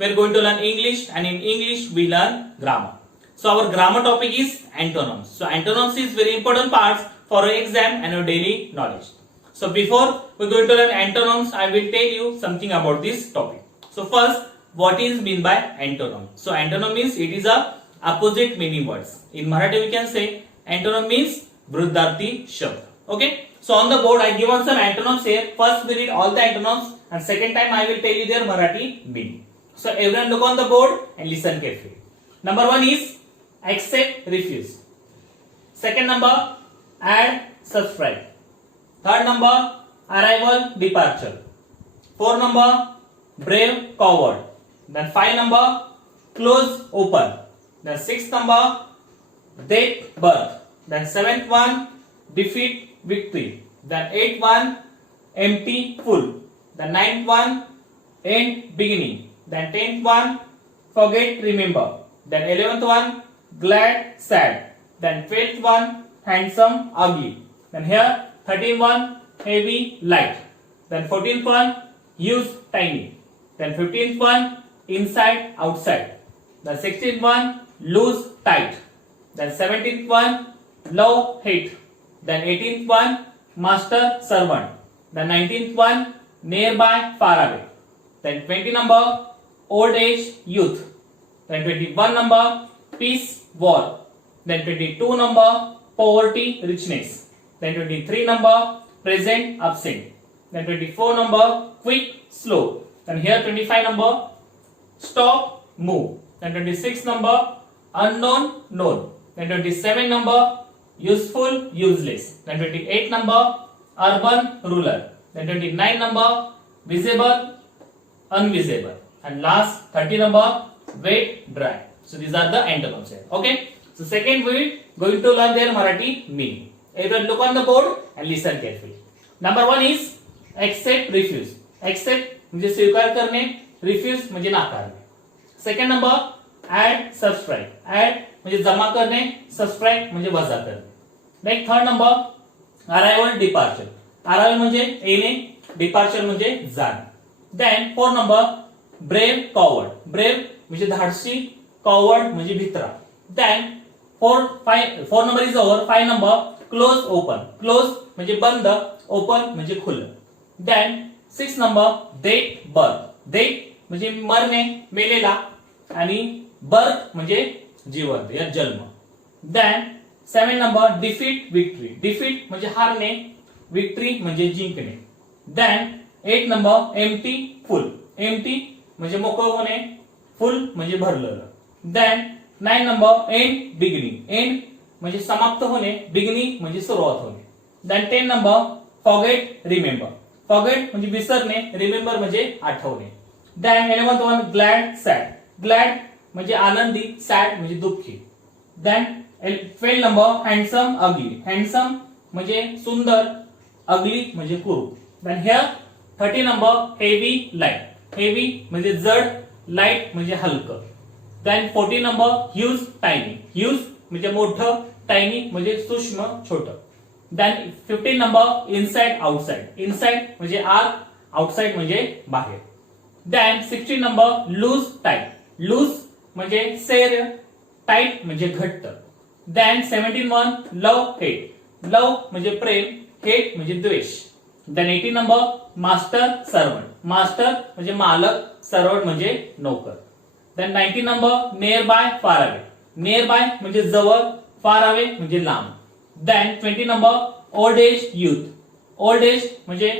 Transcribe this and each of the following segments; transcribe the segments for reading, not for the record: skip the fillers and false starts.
we are going to learn English, and in English we learn grammar. So our grammar topic is antonyms. So antonyms is very important parts for your exam and your daily knowledge. So before we are going to learn antonyms, I will tell you something about this topic. So first, what is mean by antonym? So antonym means it is a opposite meaning words. In Marathi we can say antonym means विरुद्धार्थी शब्द. Okay. So on the board I given some antonyms here. First we read all the antonyms and second time I will tell you their Marathi meaning. So everyone look on the board and listen carefully. Number 1 is accept, refuse. Second number, add, subscribe. Third number, arrival, departure. Fourth number, brave, coward. Then 5 number, close, open. Then 6th number, death, birth. Then 7th one, defeat, victory. Then 8th one, empty, full. Then 9th one, end, beginning. Then 10th one, forget, remember. Then 11th one, glad, sad. Then 12th one, handsome, ugly. Then here 13th one, heavy, light. Then 14th one, huge, tiny. Then 15th one, inside, outside. Then 16th one, loose, tight. Then 17th one, love, hate. Then 18th one, master, servant. Then 19th one, nearby, far away. Then 20 number, old age, youth. Then 21 number, peace, war. Then 22 number, poverty, richness. Then 23 number, present, absent. Then 24 number, quick, slow. Then here 25 number, stop, move. Then 26 number, unknown, known. Then 27 number, useful, useless. Then 28 number, urban, rural. Then 29 number, visible, invisible. And last 30 number, wet, dry. So these are the antonyms here. Okay. So second we going to learn their Marathi meaning. Everyone look on the board and listen carefully. Number 1 is accept, refuse. Accept म्हणजे स्वीकार करणे, refuse म्हणजे नाकारणे. Second number add, subscribe. add म्हणजे जमा करणे, subscribe म्हणजे वजा करणे. Next third number arrival, departure. arrival म्हणजे येणे, departure म्हणजे जाणे. Then fourth number brave, coward. brave म्हणजे धाडसी, coward म्हणजे भित्रा. Then four number is over. 5 number close, open. Close म्हणजे बंद, ओपन म्हणजे खुलं. Then 6 number death, birth. Death म्हणजे मरणे, मेलेला, आणि बर्थ म्हणजे जिवंत या जन्म. Then 7 number defeat, victory. Defeat म्हणजे हारणे, विक्ट्री म्हणजे जिंकणे. Then 8 number empty, full. Empty म्हणजे मोकळं होणे, फुल म्हणजे भरलेलं. Then 9 number end, beginning. End म्हणजे समाप्त होणे, बिगिनिंग म्हणजे सुरुवात होणे. Then 10 number forget, remember. Forget म्हणजे विसरणे, रिमेंबर म्हणजे आठवणे. Then 11th one glad, sad. Glad म्हणजे आनंदी, सॅड म्हणजे दुःखी. Then 12 number handsome, ugly. Handsome म्हणजे सुंदर, अगली म्हणजे कुरूप. Then here 30 number heavy, light. Heavy म्हणजे जड, लाईट म्हणजे हलकं. Then 14 number huge, tiny. Huge म्हणजे मोठं, टायनी म्हणजे सूक्ष्म, छोटं. Then 15 number inside, outside. Inside म्हणजे आत, आउटसाइड म्हणजे बाहेर. Then 16 number loose, tight. Loose म्हणजे सैर्य, टाईट म्हणजे घट्ट. Then 17 one love, hate. Love म्हणजे प्रेम, हेट म्हणजे द्वेष. Then 18 number master, servant. Master म्हणजे मालक, सर्वंट म्हणजे नोकर. Then 19 number nearby, far away. Nearby म्हणजे जवळ, फार अवे म्हणजे लांब. Then 20 number old age, youth. Old age म्हणजे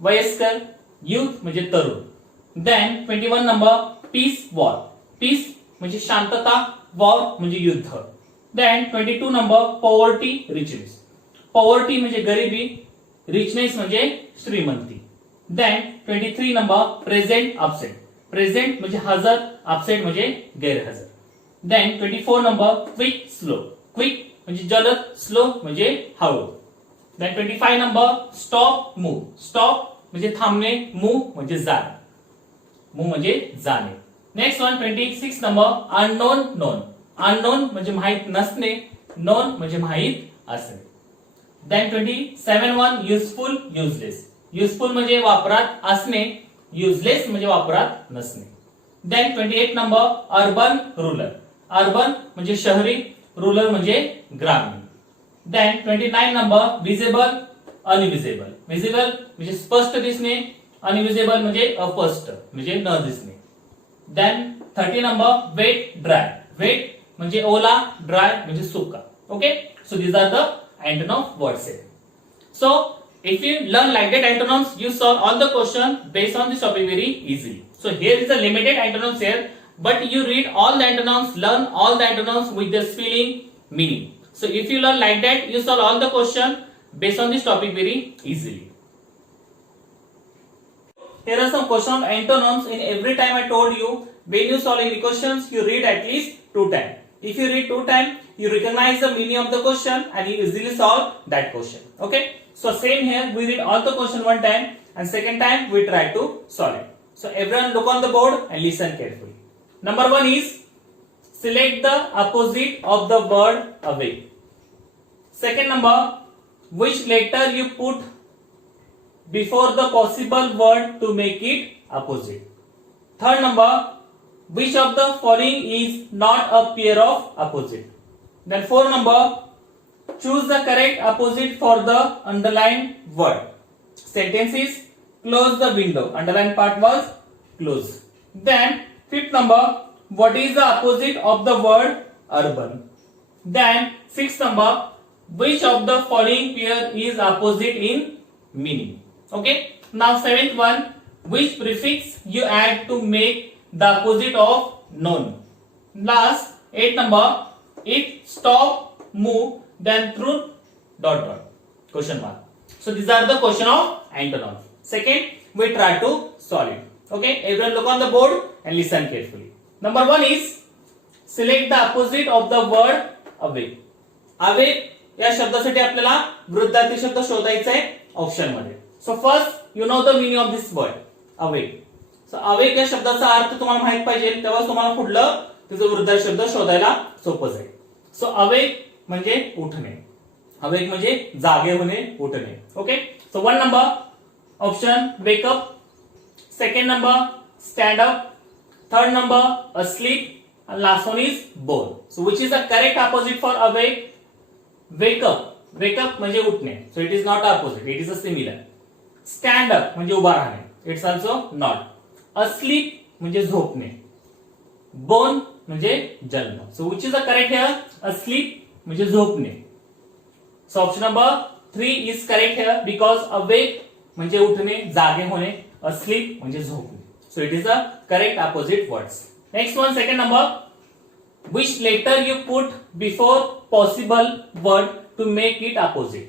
वयस्कर, youth म्हणजे तरुण. Then 21 number peace, war. Peace म्हणजे शांतता, वॉर म्हणजे युद्ध. Then 22 number poverty, richness. Poverty म्हणजे गरिबी, रिचनेस म्हणजे श्रीमंती. Then 23 number present, absent. Present म्हणजे हजर, अब्सेंट म्हणजे गैरहजर. Then 24 number quick, slow. Quick म्हणजे जलद, स्लो म्हणजे हळू. Then 25 number stop, move. Stop म्हणजे थांबणे, मूव म्हणजे जाणे. मूव म्हणजे जाणे. Next one 26 number unknown, known. Unknown म्हणजे माहित नसणे, नोन म्हणजे माहित असणे. Then 27 one useful, useless. Useful म्हणजे वापरात असणे, युजलेस म्हणजे वापरात नसणे. Then 28 number urban rural. Urban म्हणजे शहरी, रूरल म्हणजे ग्रामीण. Then 29 number visible invisible. Visible म्हणजे स्पष्ट दिसणे, अनविजिबल म्हणजे अस्पष्ट म्हणजे न दिसणे. Then 30 number wet dry. Wet म्हणजे ओला, ड्राय म्हणजे सुका. Okay, so these are the antonym words here. So if you learn like that antonyms, you solve all the question based on this topic very easily. So here is a limited antonyms here, but you read all the antonyms, learn all the antonyms with the spelling, meaning. So if you learn like that, you solve all the question based on this topic very easily. Here are some question on antonyms. In every time I told you, when you solve any questions, you read at least 2 times. If you read 2 times, you recognize the meaning of the question and you easily solve that question. Okay. So same here, we read all the question 1 time and second time we try to solve it. So everyone look on the board and listen carefully. Number 1 is select the opposite of the word away. Second number, which letter you put before the possible word to make it opposite. Third number, which of the following is not a pair of opposite. Then 4 number, choose the correct opposite for the underlined word. Sentence is close the window. Underlined part was close. Then 5th number, what is the opposite of the word urban. Then 6th number, which of the following pair is opposite in meaning. Okay. Now 7th one, which prefix you add to make the opposite of known. Last 8th number, it, stop, move, then through dot dot question mark. So these are the question of antonyms. Second, we try to solve it. Okay, everyone look on the board and listen carefully. Number 1 is select the opposite of the word away. Away या शब्दासाठी आपल्याला विरुद्धार्थी शब्द शोधायचा आहे option मध्ये. So first you know the meaning of this word away. So away या शब्दाचा अर्थ तुम्हाला माहित पाहिजे, तेव्हा तुम्हाला पुढलं त्याचा विरुद्धार्थी शब्द शोधायला सोपं जाईल. सो अवे म्हणजे उठणे, अवेक म्हणजे जागे होणे, उठणे. Okay, so 1 number option wake up. Second number stand up. Third number asleep. And last one is born. So which is the correct opposite for awake? Wake up. Wake up म्हणजे उठणे. So it is not opposite. It is a similar. Stand up म्हणजे उभा राहणे. It's also not. Asleep म्हणजे झोपणे. Born म्हणजे जन्म. So which is the correct here? Asleep म्हणजे झोपणे. So option number 3 is correct here because awake म्हणजे उठणे, जागे होणे. Asleep म्हणजे झोपणे. So it is the correct opposite words. Next one, second number, which letter you put before possible word to make it opposite.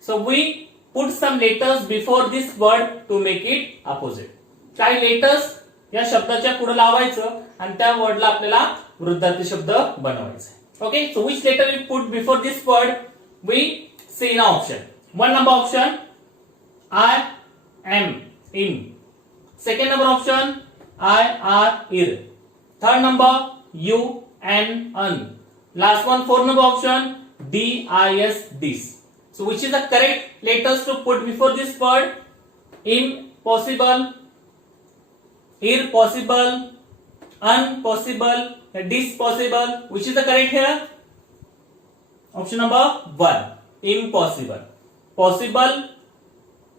So we put some letters before this word to make it opposite. काही letters या शब्दाच्या पुढे लावायचं आणि त्या वर्डला आपल्याला विरुद्धार्थी शब्द बनवायचा. Okay, so which letter we put before this word? We see in option. 1 number option, I am in. Second number option, I are ir. Third number, you and un. Last one, 4 number option, dis this. So which is the correct letters to put before this word? Impossible, impossible, impossible, dispossible. Which is the correct here? Option number 1, impossible, possible,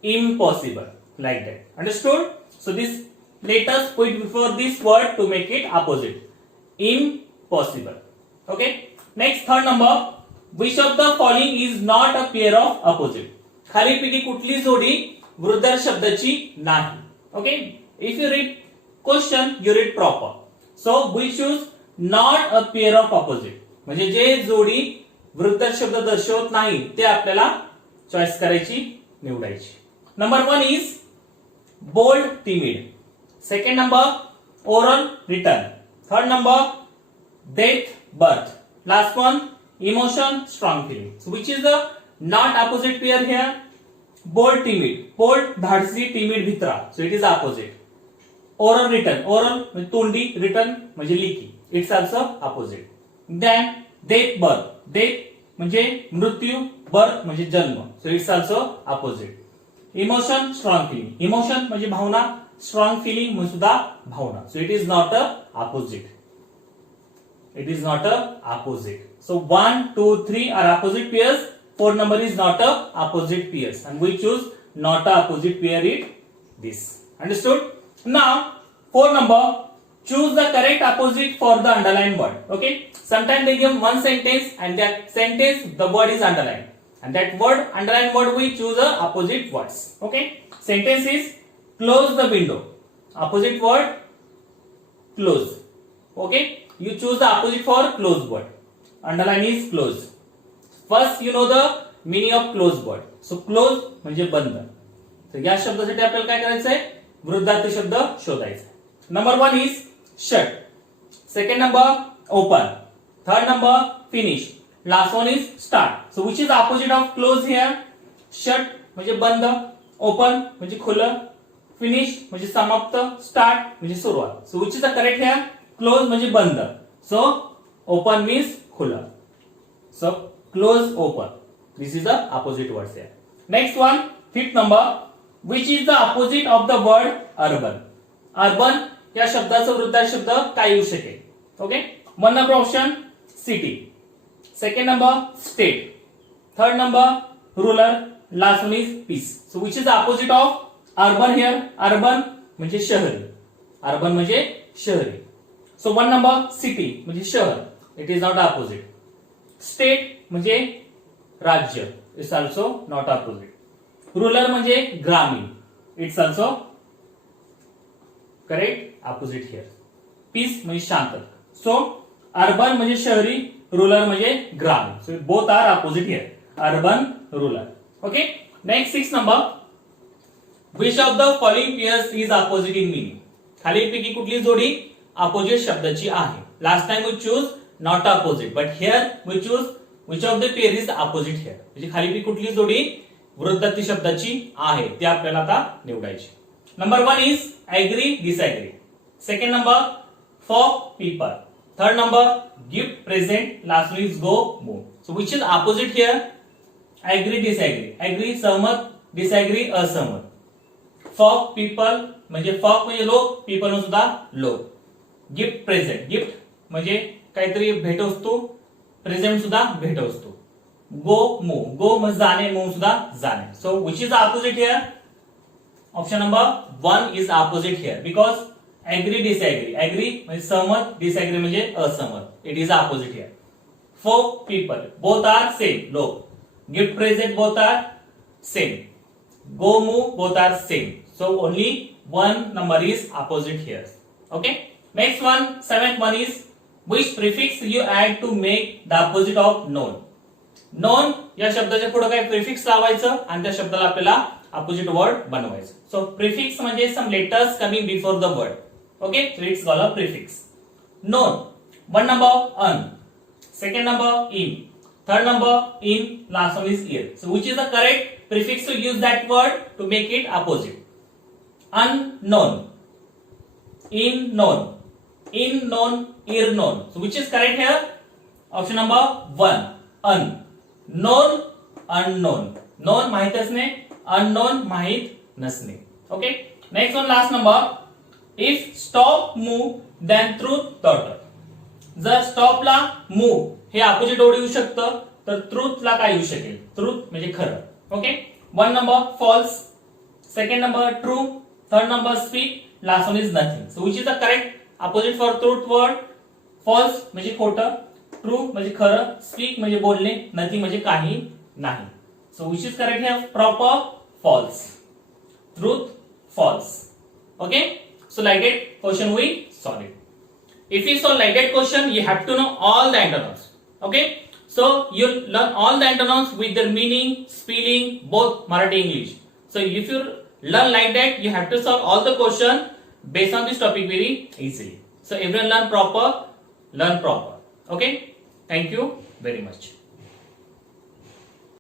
impossible, like that. Understood? So this letters put before this word to make it opposite. Impossible. Okay. Next, third number, which of the following is not a pair of opposite? खालीपैकी कुठली जोडी विरुद्धार्थी शब्दाची नाही. Okay. If you read question, you read proper. So we choose not a pair of opposite. म्हणजे जे जोडी विरुद्धार्थी शब्द दर्शवत नाही ते आपल्याला चॉईस करायची, निवडायची. Number 1 is bold, timid. Second number, oral, written. Third number, death, birth. Last one, emotion, strong feeling. So which is the not opposite pair here? Bold, timid. Bold, धाडसी, timid, भित्रा. So it is opposite. Oral, written. Oral म्हणजे तोंडी, written म्हणजे लिखी. It's also opposite. Then death, birth. Death म्हणजे मृत्यू, birth म्हणजे जन्म. So it's also opposite. Emotion, strong feeling. Emotion म्हणजे भावना, स्ट्रॉंग फिलिंग म्हणून सुद्धा भावना. So it is not a opposite. It is not a opposite. So 1, 2, 3 are opposite pairs. 4 number is not a opposite pairs, and we choose not a opposite pair. This understood? Now 4 number, choose the correct opposite for the underlined word. Okay. Sometimes they give one sentence and that sentence the word is underlined, and that word underlined word we choose a opposite words. Okay. Sentence is close the window. Opposite word close. Okay. You choose the opposite for close word. Underline is close. First you know the meaning of close word. So close म्हणजे बंद. तर या शब्दासाठी आपल्याला काय करायचं आहे? विरुद्धार्थी शब्द शोधायचा. Number 1 is shut. Second number open. Third number finish. Last one is start. So which is opposite of close here? Shut म्हणजे बंद, open म्हणजे खुलं, finish म्हणजे समाप्त, start म्हणजे सुरुवात. So which is the correct here? Close म्हणजे बंद. So open means खुला. So close, open. This is the opposite words here. Next one, fifth number. Which is the opposite of the word urban? Urban या शब्दाचा विरुद्धार्थी शब्द काय येऊ शकेल? Okay. One number option city. Second number state. Third number rural. Last one is peace. So which is the opposite of urban here? Urban म्हणजे शहरी. Urban म्हणजे शहरी. So one number city म्हणजे शहर. It is not opposite. State म्हणजे राज्य. It's also not opposite. Rural म्हणजे ग्रामीण. It's also correct opposite here. Peace म्हणजे शांतता. So urban म्हणजे शहरी, rural म्हणजे ग्रामीण. So both are opposite here. Urban, rural. Okay. Next 6 number. Which of the following pairs is opposite in meaning? खालीलपैकी कुठली जोडी opposite शब्दाची आहे? Last time we choose not opposite, but here we choose which of the pair is opposite here. म्हणजे खालीलपैकी कुठली जोडी विरुद्धार्थी शब्दाची आहे ते आपल्याला आता निवडायची. Number 1 is agree, disagree. Second number for people. Third number give, present. Last one is go, move. So which is opposite here? Agree, disagree. Agree सहमत, disagree असहमत. For people म्हणजे for म्हणजे लोक, people म्हणजे सुद्धा लोक. Gift, present. गिफ्ट म्हणजे काहीतरी भेटवस्तू, प्रेझेंट सुद्धा भेटवस्तू. गो, मूव. गो म्हणजे जाणे, मूव सुद्धा जाणे. So which is opposite here? Option number 1 is opposite here because agree, disagree. Agree म्हणजे सहमत, डिसऍग्री म्हणजे असहमत. It is opposite here. For people both are same, लोक. Gift, present both are same. Go, move both are same. So only 1 number is opposite here. Okay. Next one, 7th one is which prefix you add to make the opposite of known? Known या शब्दाच्या पुढे काय prefix लावायचं आणि त्या शब्दाला आपल्याला opposite word बनवायचं. सो प्रिफिक्स म्हणजे some letters coming before the word. Okay. So it's called a prefix. Known. One number un. Second number in. Third number in. Last one is ear. So which is the correct prefix to use that word to make it opposite? Unknown. In known. In known, ear known. So which is correct here? Option number 1. Un. Known, unknown. Known माहित असणे, unknown माहित नसणे. Okay. Next one, last number. If stop, move, then truth, daughter. जर stop ला move हे opposite word येऊ शकतं तर truth ला काय येऊ शकेल? Truth म्हणजे खरं. Okay. One number false. Second number true. Third number speak. Last one is nothing. So which is the correct opposite for truth word? False म्हणजे खोटं, true म्हणजे खरं, speak म्हणजे बोलणे, nothing म्हणजे काही नाही. So which is correct here? Proper false. Truth false. Okay? So like that question we solve it. If you solve like that question, you have to know all the antonyms. Okay? So you learn all the antonyms with their meaning, spelling, both Marathi English. So if you learn like that, you have to solve all the question based on this topic very easily. So everyone learn proper. Okay? Thank you very much.